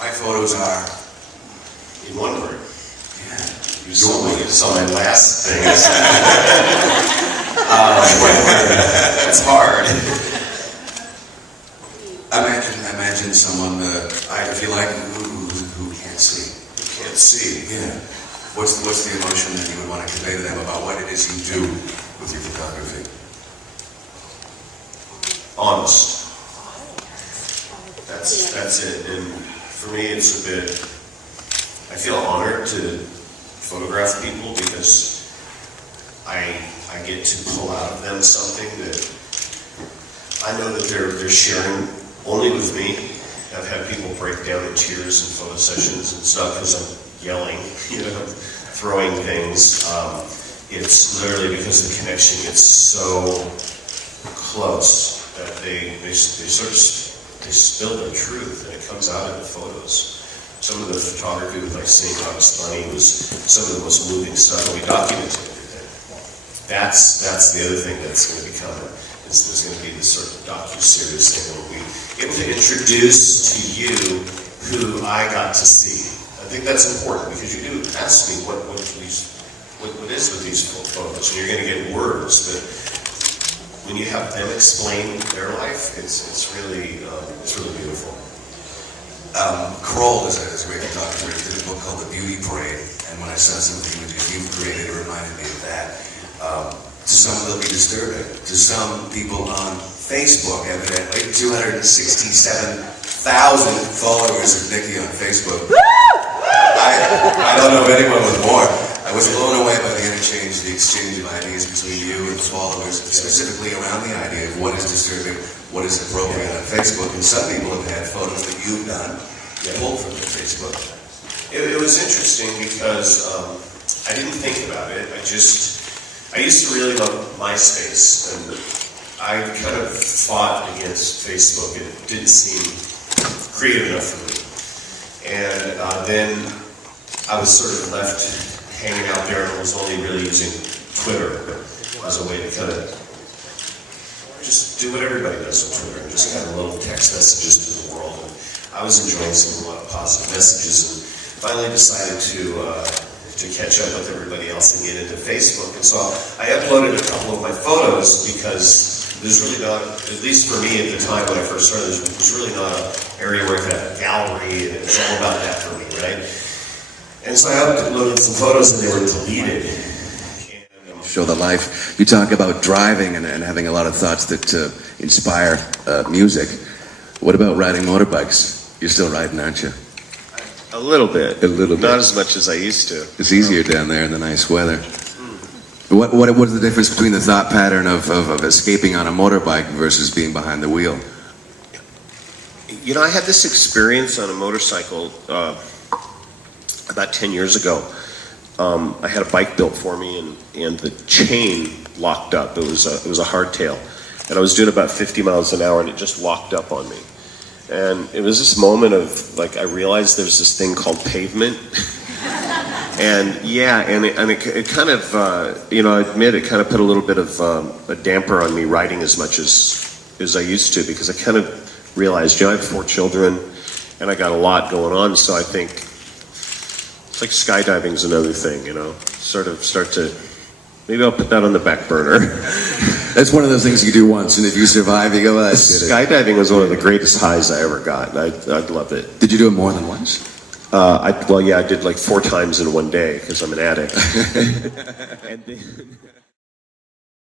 My photos are... In one word. Yeah. You saw my last thing. It's hard. Imagine someone, if you like, who can't see. Who can't see. Yeah. What's the emotion that you would want to convey to them about what it is you do with your photography? Honest. That's it. And for me, it's a bit. I feel honored to photograph people because I get to pull out of them something that I know that they're sharing only with me. I've had people break down in tears in photo sessions and stuff because I'm yelling, throwing things. It's literally because the connection gets so close that they spill their truth and it comes out in the photos. Some of the photography with like St. Augustine was some of the most moving stuff, and we documented everything. That's the other thing that's going to become there's going to be this sort of docu-series thing where we get to introduce to you who I got to see. I think that's important because you do ask me what is with these photos, and you're going to get words, but when you have them explain their life, it's really beautiful. Kroll is a great photographer. He did a book called The Beauty Parade, and when I saw some of the images you've created, it reminded me of that. To some, they'll be disturbing. To some people on Facebook, evidently, 267,000 followers of Nikki on Facebook. I don't know of anyone with more. I was blown away by the exchange of ideas between you and the followers, specifically around the idea of what is disturbing, what is appropriate on Facebook. And some people have had photos that you've done pulled from their Facebook. It was interesting because I didn't think about it. I used to really love MySpace, and I kind of fought against Facebook. It didn't seem creative enough for me. And then I was sort of left hanging out there and was only really using Twitter as a way to kind of just do what everybody does on Twitter, and just kind of little text messages to the world. And I was enjoying a lot of positive messages, and finally decided to catch up with everybody else and get into Facebook. And so I uploaded a couple of my photos because there's really not, at least for me at the time when I first started, there was really not an area where I could have a gallery, and it was all about that for me, right? And so I uploaded some photos and they were deleted. Show the life. You talk about driving and having a lot of thoughts that inspire music. What about riding motorbikes? You're still riding, aren't you? A little bit. A little bit. Not as much as I used to. It's easier down there in the nice weather. What is the difference between the thought pattern of escaping on a motorbike versus being behind the wheel? I had this experience on a motorcycle about 10 years ago. I had a bike built for me, and the chain locked up. It was a hardtail, and I was doing about 50 miles an hour, and it just locked up on me. And it was this moment of I realized there's this thing called pavement, and it kind of I admit it kind of put a little bit of a damper on me riding as much as I used to, because I kind of realized I have 4 children, and I got a lot going on, so I think. It's like skydiving's another thing, sort of start to, maybe I'll put that on the back burner. That's one of those things you do once, and if you survive, you go, well, that's it. Skydiving was one of the greatest highs I ever got. I loved it. Did you do it more than once? I did 4 times in one day, because I'm an addict. And then,